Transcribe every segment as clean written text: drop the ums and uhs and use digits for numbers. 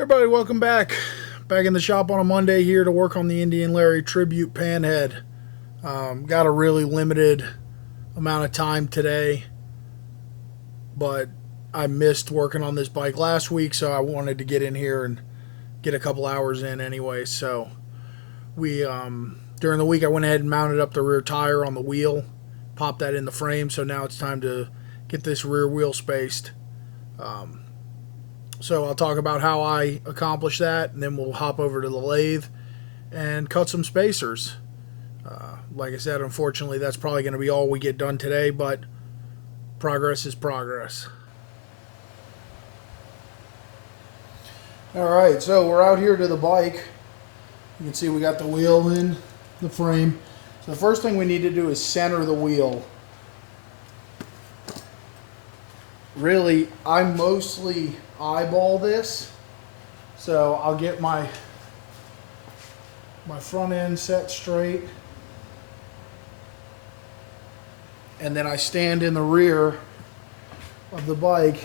Everybody, welcome back. Back in the shop on a Monday here to work on the Indian Larry Tribute Panhead. Got a really limited amount of time today, but I missed working on this bike last week, so I wanted to get in here and get a couple hours in anyway. So we during the week I went ahead and mounted up the rear tire on the wheel, popped that in the frame. So now it's time to get this rear wheel spaced. So I'll talk about how I accomplish that, and then we'll hop over to the lathe and cut some spacers. Like I said, unfortunately, that's probably going to be all we get done today, but progress is progress. All right, so we're out here to the bike. You can see we got the wheel in the frame. So the first thing we need to do is center the wheel. Really, I mostly eyeball this, so I'll get my front end set straight, and then I stand in the rear of the bike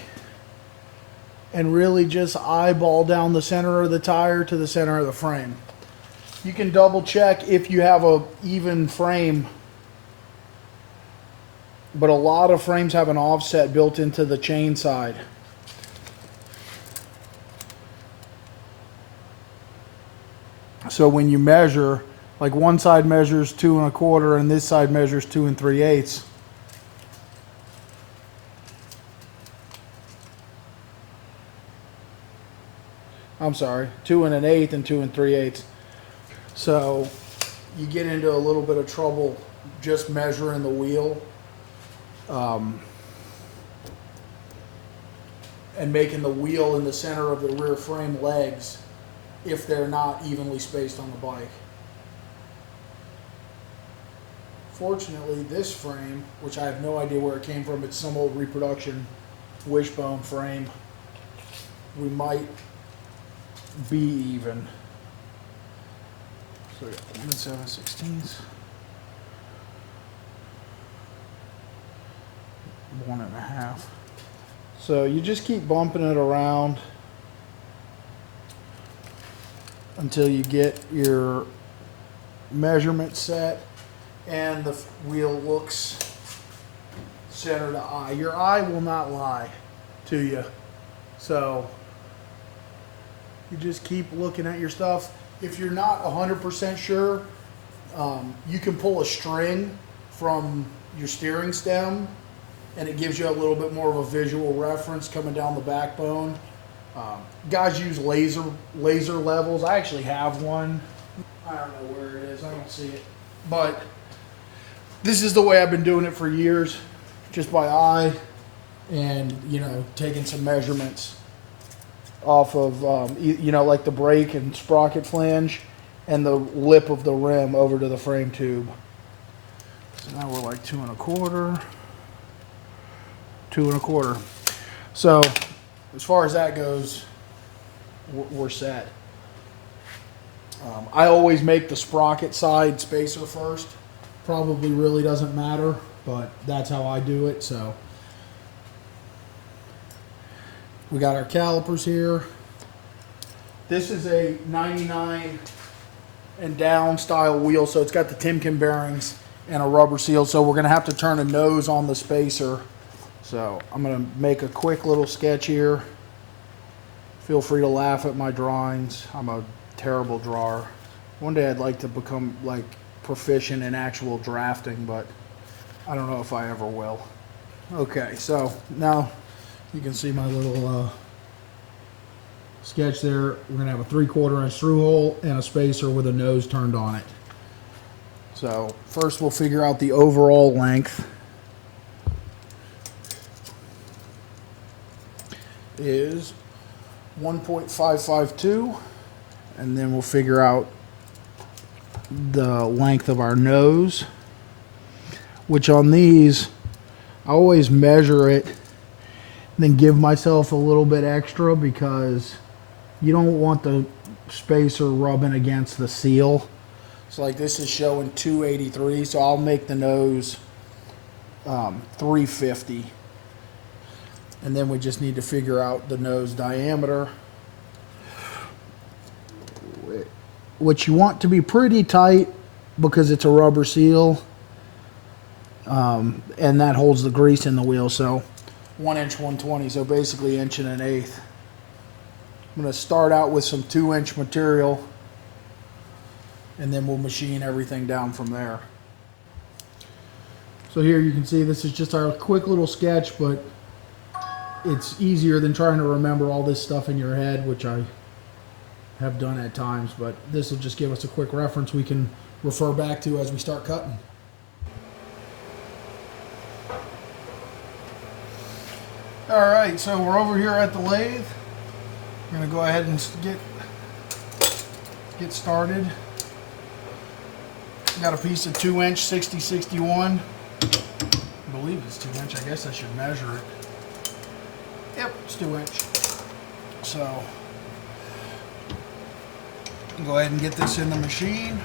and really just eyeball down the center of the tire to the center of the frame. You can double check if you have a even frame, but a lot of frames have an offset built into the chain side. So when you measure, like one side measures 2 1/4 and this side measures 2 3/8. I'm sorry, 2 1/8 and 2 3/8. So you get into a little bit of trouble just measuring the wheel and making the wheel in the center of the rear frame legs if they're not evenly spaced on the bike. Fortunately, this frame, which I have no idea where it came from, it's some old reproduction wishbone frame, we might be even. So we got 1 7/16, 1 1/2. So you just keep bumping it around until you get your measurement set and the wheel looks center to eye. Your eye will not lie to you. So you just keep looking at your stuff. If you're not 100% sure, you can pull a string from your steering stem and it gives you a little bit more of a visual reference coming down the backbone. Guys use laser levels. I actually have one. I don't know where it is. I don't see it. But this is the way I've been doing it for years, just by eye and, taking some measurements off of, like the brake and sprocket flange and the lip of the rim over to the frame tube. So now we're like 2 1/4, 2 1/4. So as far as that goes, we're set. I always make the sprocket side spacer first. Probably really doesn't matter, but that's how I do it. So we got our calipers here. This is a 99 and down style wheel, so it's got the Timken bearings and a rubber seal. So we're going to have to turn a nose on the spacer. So I'm going to make a quick little sketch here. Feel free to laugh at my drawings. I'm a terrible drawer. One day I'd like to become proficient in actual drafting, but I don't know if I ever will. Okay, so now you can see my little sketch there. We're going to have a 3/4 inch through hole and a spacer with a nose turned on it. So first we'll figure out the overall length. Is 1.552, and then we'll figure out the length of our nose, which on these I always measure it and then give myself a little bit extra because you don't want the spacer rubbing against the seal. So like this is showing 283, so I'll make the nose 350. And then we just need to figure out the nose diameter. which you want to be pretty tight because it's a rubber seal, and that holds the grease in the wheel. So 1 inch 120, so basically 1 1/8 inch. I'm going to start out with some 2-inch material, and then we'll machine everything down from there. So here you can see this is just our quick little sketch, but it's easier than trying to remember all this stuff in your head, which I have done at times, but this will just give us a quick reference we can refer back to as we start cutting. All right, so we're over here at the lathe. We're going to go ahead and get started. Got a piece of 2-inch 60/61. I believe it's 2-inch. I guess I should measure it. Yep, it's 2-inch. So go ahead and get this in the machine.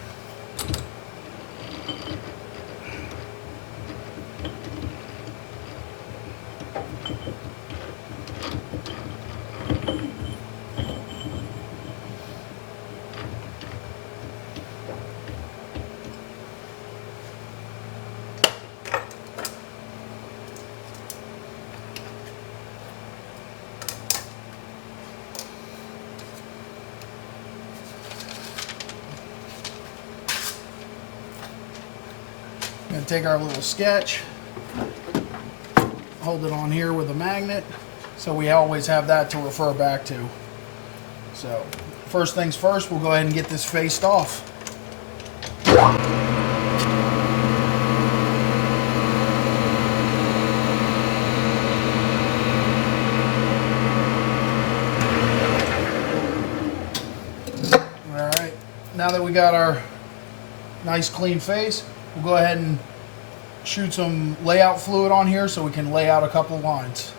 Gonna take our little sketch, hold it on here with a magnet, so we always have that to refer back to. So first things first, we'll go ahead and get this faced off. Alright, now that we got our nice clean face, we'll go ahead and shoot some layout fluid on here so we can lay out a couple of lines.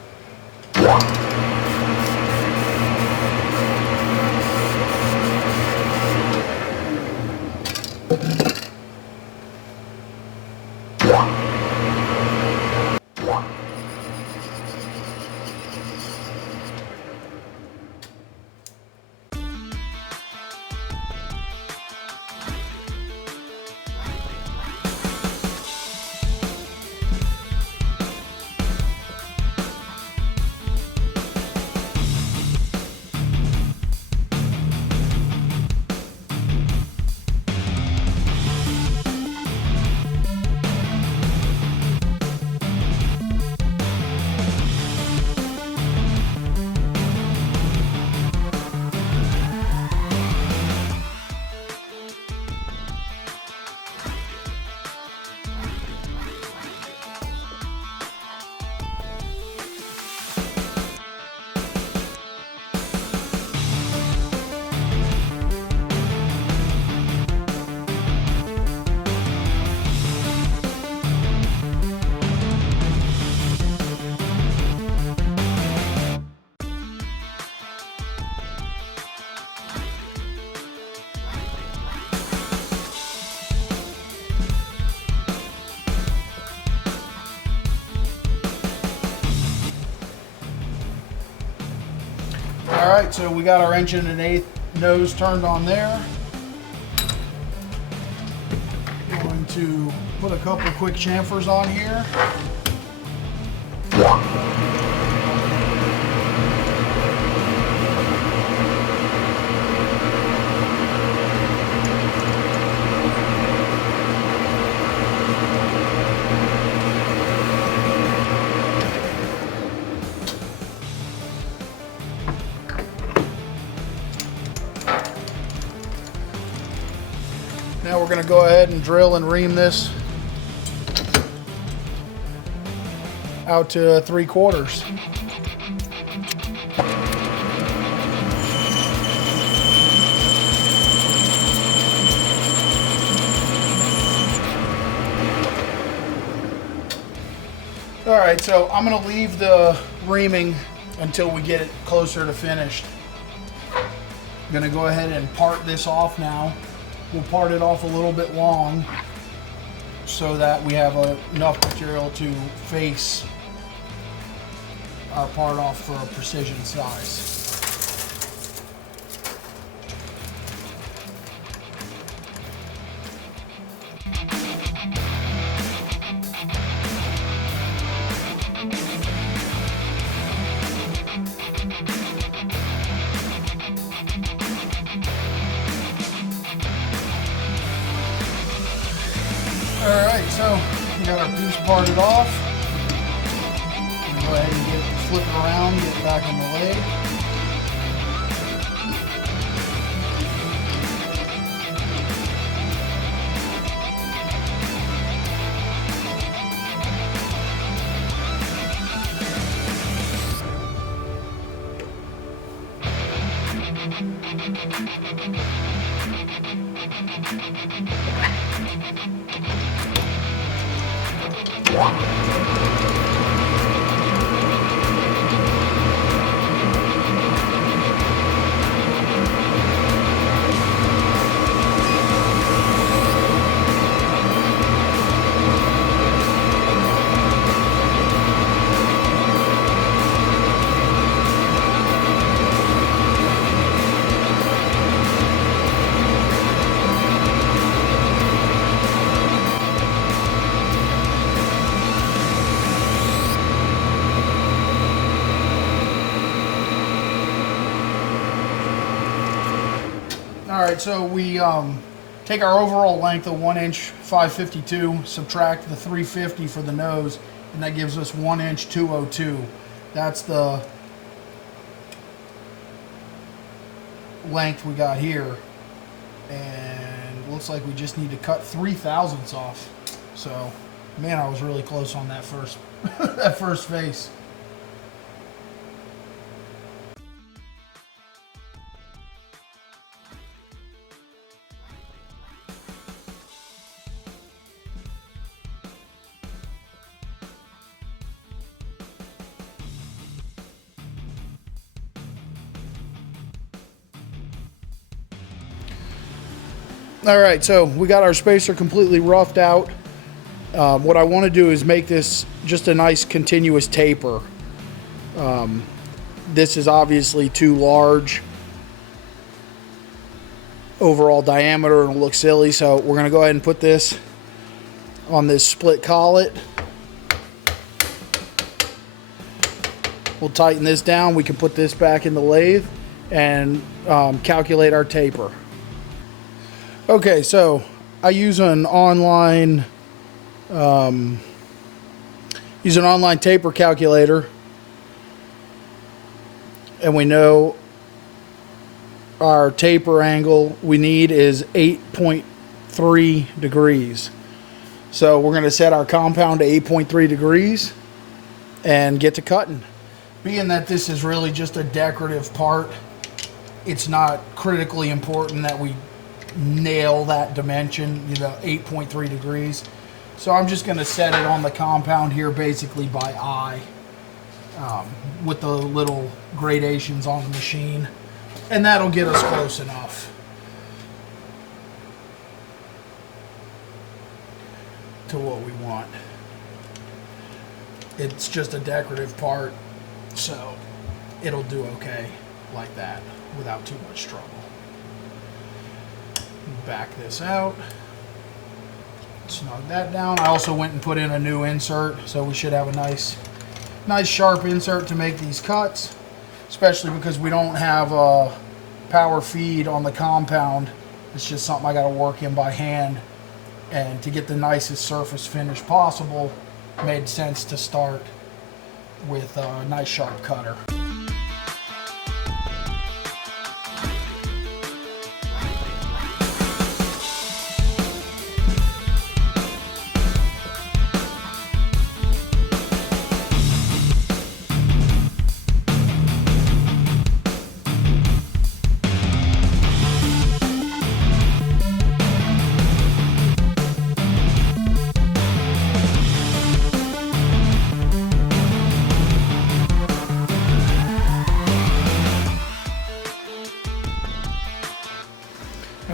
Alright, so we got our 1 1/8 inch nose turned on there. Going to put a couple quick chamfers on here. Now we're going to go ahead and drill and ream this out to 3/4. All right, so I'm going to leave the reaming until we get it closer to finished. I'm going to go ahead and part this off now. We'll part it off a little bit long so that we have enough material to face our part off for a precision size. Alright, so we got our piece parted off. Go ahead and flip it around, get it back on the lathe. Alright, so we take our overall length of 1 inch 552, subtract the 350 for the nose, and that gives us 1 inch 202. That's the length we got here. And looks like we just need to cut 3/1000ths off. So, man, I was really close on that first that first face. All right, so we got our spacer completely roughed out. What I want to do is make this just a nice continuous taper. This is obviously too large overall diameter and it'll look silly, so we're going to go ahead and put this on this split collet. We'll tighten this down. We can put this back in the lathe and calculate our taper. Okay, so I use an online taper calculator, and we know our taper angle we need is 8.3 degrees. So we're going to set our compound to 8.3 degrees and get to cutting. Being that this is really just a decorative part, it's not critically important that we nail that dimension, 8.3 degrees. So I'm just going to set it on the compound here basically by eye, with the little gradations on the machine, and that'll get us close enough to what we want. It's just a decorative part, so it'll do okay like that without too much trouble. Back this out, snug that down. I also went and put in a new insert, so we should have a nice sharp insert to make these cuts, especially because we don't have a power feed on the compound. It's just something I got to work in by hand, and to get the nicest surface finish possible, made sense to start with a nice sharp cutter.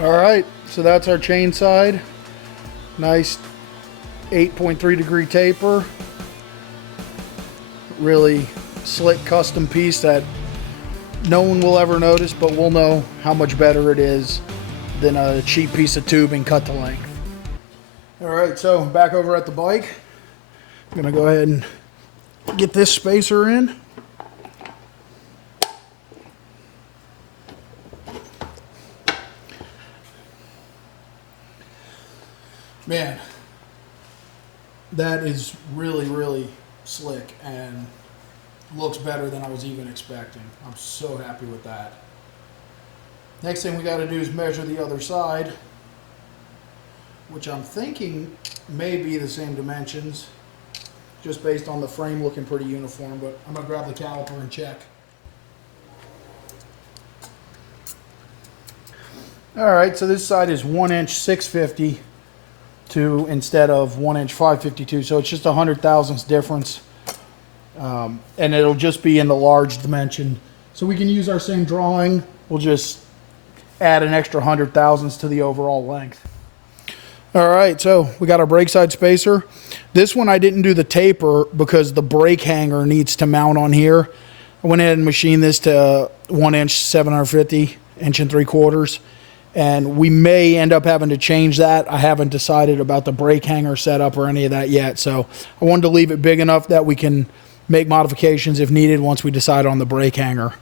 Alright, so that's our chain side. Nice 8.3 degree taper. Really slick custom piece that no one will ever notice, but we'll know how much better it is than a cheap piece of tubing cut to length. Alright, so back over at the bike. I'm going to go ahead and get this spacer in. Man, that is really, really slick and looks better than I was even expecting. I'm so happy with that. Next thing we got to do is measure the other side, which I'm thinking may be the same dimensions, just based on the frame looking pretty uniform, but I'm going to grab the caliper and check. All right, so this side is 1 inch 650 to instead of 1 inch 552, so it's just a 100 thousandths difference. And it'll just be in the large dimension. So we can use our same drawing. We'll just add an extra 100 thousandths to the overall length. All right, so we got our brake side spacer. This one I didn't do the taper because the brake hanger needs to mount on here. I went ahead and machined this to 1 inch 750, 1 3/4. And we may end up having to change that. I haven't decided about the brake hanger setup or any of that yet. So I wanted to leave it big enough that we can make modifications if needed once we decide on the brake hanger.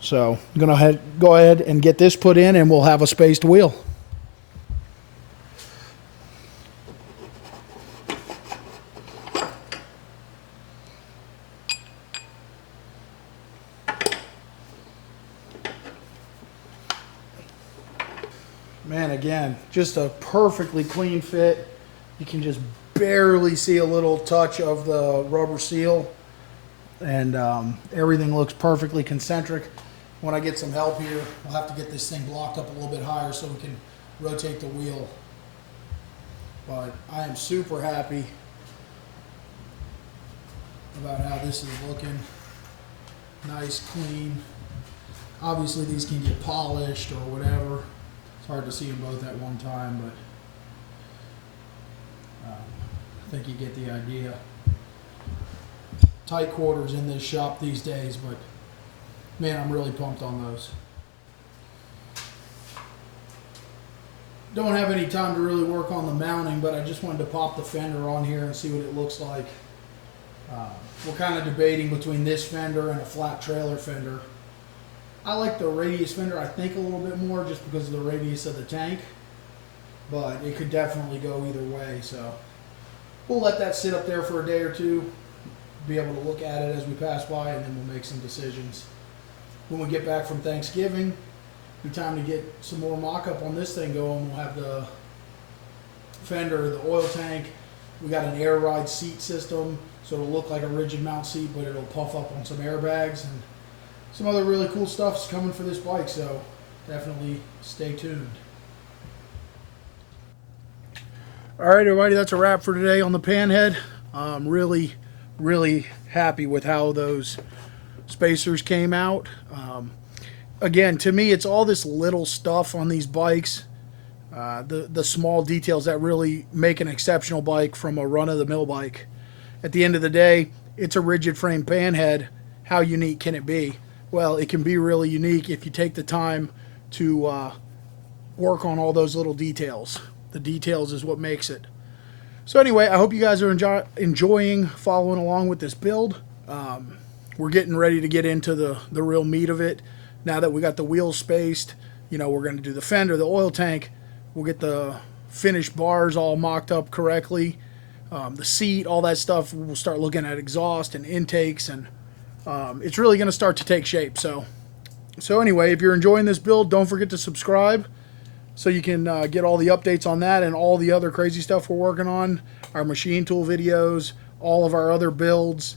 So I'm going to go ahead and get this put in, and we'll have a spaced wheel. Man, again, just a perfectly clean fit. You can just barely see a little touch of the rubber seal, and everything looks perfectly concentric. When I get some help here, I'll have to get this thing blocked up a little bit higher so we can rotate the wheel. But I am super happy about how this is looking. Nice, clean. Obviously these can get polished or whatever. It's hard to see them both at one time, but I think you get the idea. Tight quarters in this shop these days, but man, I'm really pumped on those. Don't have any time to really work on the mounting, but I just wanted to pop the fender on here and see what it looks like. We're kind of debating between this fender and a flat trailer fender. I like the radius fender, I think, a little bit more just because of the radius of the tank, but it could definitely go either way. So we'll let that sit up there for a day or two, be able to look at it as we pass by, and then we'll make some decisions. When we get back from Thanksgiving, it'll be time to get some more mock-up on this thing going. We'll have the fender, the oil tank. We got an air ride seat system, so it'll look like a rigid mount seat, but it'll puff up on some airbags, and some other really cool stuff's coming for this bike, so definitely stay tuned. All right, everybody, that's a wrap for today on the Panhead. I'm really, really happy with how those spacers came out. Again, to me, it's all this little stuff on these bikes, the small details that really make an exceptional bike from a run-of-the-mill bike. At the end of the day, it's a rigid frame Panhead. How unique can it be? Well, it can be really unique if you take the time to work on all those little details. The details is what makes it. So anyway, I hope you guys are enjoying following along with this build. We're getting ready to get into the real meat of it. Now that we got the wheels spaced, you know, we're going to do the fender, the oil tank. We'll get the finished bars all mocked up correctly. The seat, all that stuff. We'll start looking at exhaust and intakes, and it's really going to start to take shape. So anyway, if you're enjoying this build, don't forget to subscribe so you can get all the updates on that and all the other crazy stuff we're working on, our machine tool videos, all of our other builds.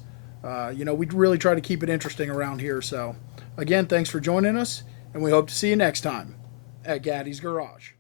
You know, we really try to keep it interesting around here. So again, thanks for joining us, and we hope to see you next time at Gatti's Garage.